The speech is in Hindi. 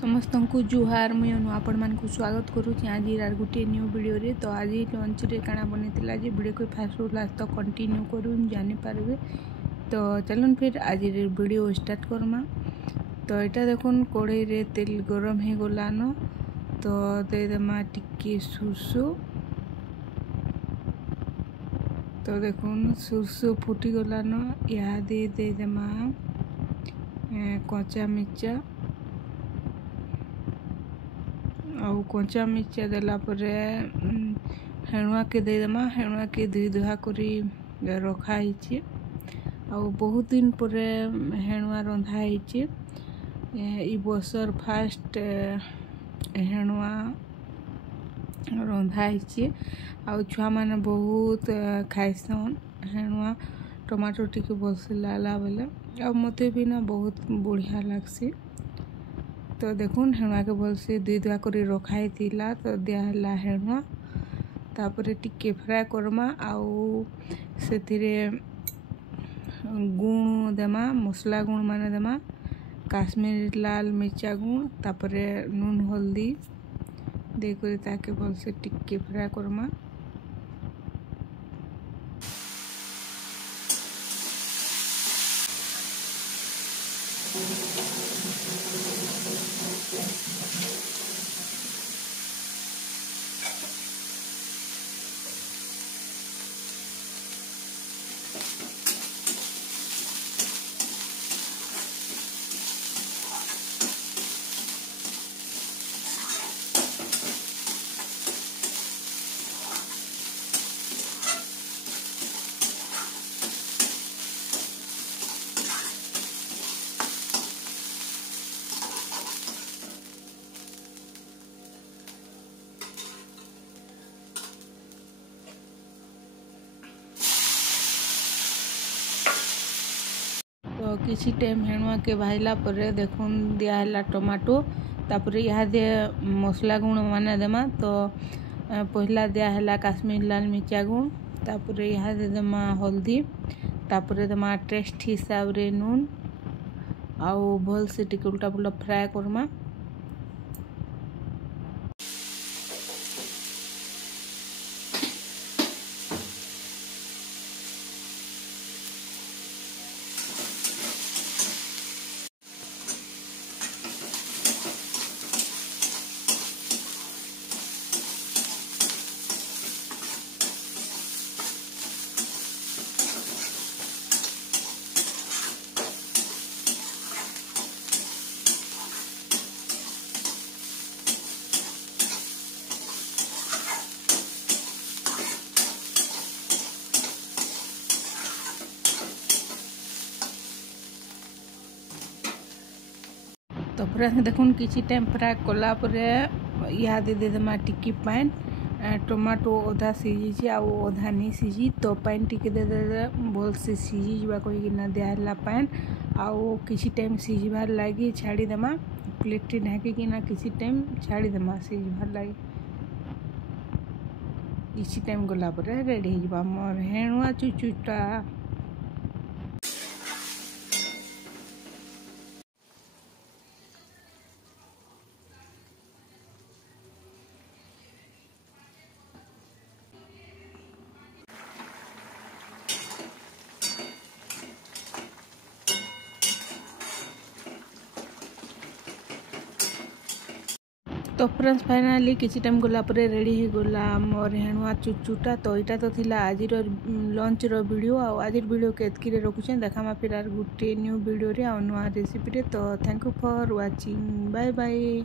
समस्त को जुहार मुझे आपण मान स्वागत करुँच आज गोटे न्यू वीडियो रे। तो आज लंच रे काना बनी आज वीडियो को फास्ट लास्ट तक कंटिन्यू करूँ जानीपारे। तो चलन फिर आज वीडियो स्टार्ट करमा। तो यहाँ देखुन कड़ाई रे तेल गरम हो गलान। तो देदेमा टिके सुरसो। तो देखुन सुरसो फुटी गलान यहाँ देदेमा कच्चा मिर्चा आउ कंचा मिर्चा देलापर हेणुआ के देदेमा। हेणुआ के धुई धुआ करी रखाई आउ बहुत दिन पर हेणुआ रंधाई। ई बसर फास्ट हेणुआ रंधाई आउ छुआ मैंने बहुत खाइसन हेणुआ टमाटो टिके भलसे लाला बेले आ मते भी ना बहुत बढ़िया लगसी। तो देखुन हेणुआ के भलसे दुई दुआ करी रखाई थिला। तो दियाला हेणुआ तापरे टिके फ्राए करमा आउ सेथिरे गुण देमा मसला गुण माने देमा काश्मीरी लाल मिर्चा गुण तापरे नून हल्दी देकरी ताके भलसे टिके फ्राए करमा। तो किसी टाइम हेणुआ के भाजला पर देखुन दियाला टमाटो तापरे यहाँ दे मसला गुण माने देमा। तो पहला दियाला काश्मीर लाल मिर्चा गुण तापरे यहाँ दे देमा हल्दी तापरे देमा टेस्ट हिसाब रे नून आउ भल से टिके उल्टा पुल्टा फ्राए करमा। तो फिर देखुन किसी टाइम फ्राए कला यहाँ दे देमा टिकी पान टमाटो अधा सीझी आउ अधा नहीं सीझी। तो पान टिके दे भल से सीझी जा कहीकिना दियाला पान आउ किसी टाइम सीझबार लगी छाड़ीदेमा प्लेट ढाकिना किसी टाइम छाड़ीदेमा सीझबार लगी। किसी टाइम गला रेडी हो मोर हेणुआ चुचुटा। तो फ्रेंड्स फाइनाली किसी टाइम गला रेडी हो गला मोर हेणुआ चुचुटा। तो यहाँ तो थिला आज लंच वीडियो आज वीडियो के एतकी रखुचे देखा फिर आर गोटे न्यू वीडियो रे नुआ रेसिपी रे। तो thank you for watching bye bye.